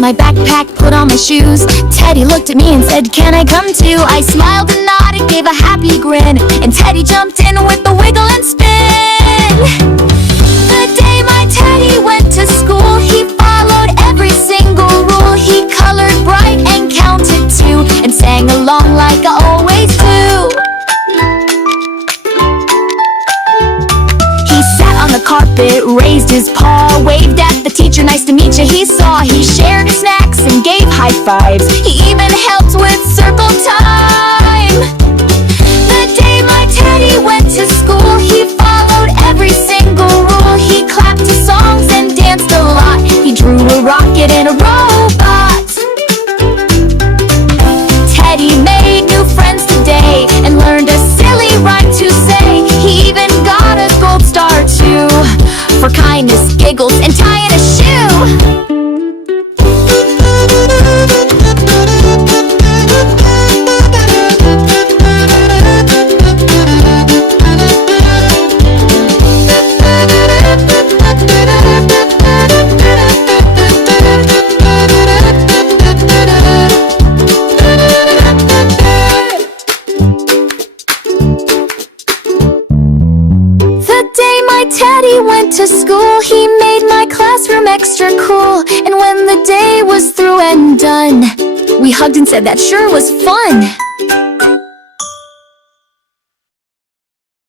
my backpack, put on my shoes. Teddy looked at me and said, "Can I come too?" I smiled and nodded, gave a happy grin, and Teddy jumped in with the wiggle and spin. The day my Teddy went to school, he followed every single rule. He colored bright and counted two, and sang along like I always do. He sat on the carpet, raised his paw, waved at the teacher, "Nice to meet you," he saw. He shared his snacks and gave high fives. He even helped with circle time. The day my Teddy went to school, he followed every single rule. He clapped to songs and danced a lot. He drew a rocket and a robot. Teddy made new friends today and learned a silly rhyme to say. He even got a gold star too, for kindness, giggles, and tying a shoe. Teddy went to school, he made my classroom extra cool. And when the day was through and done, we hugged and said that sure was fun.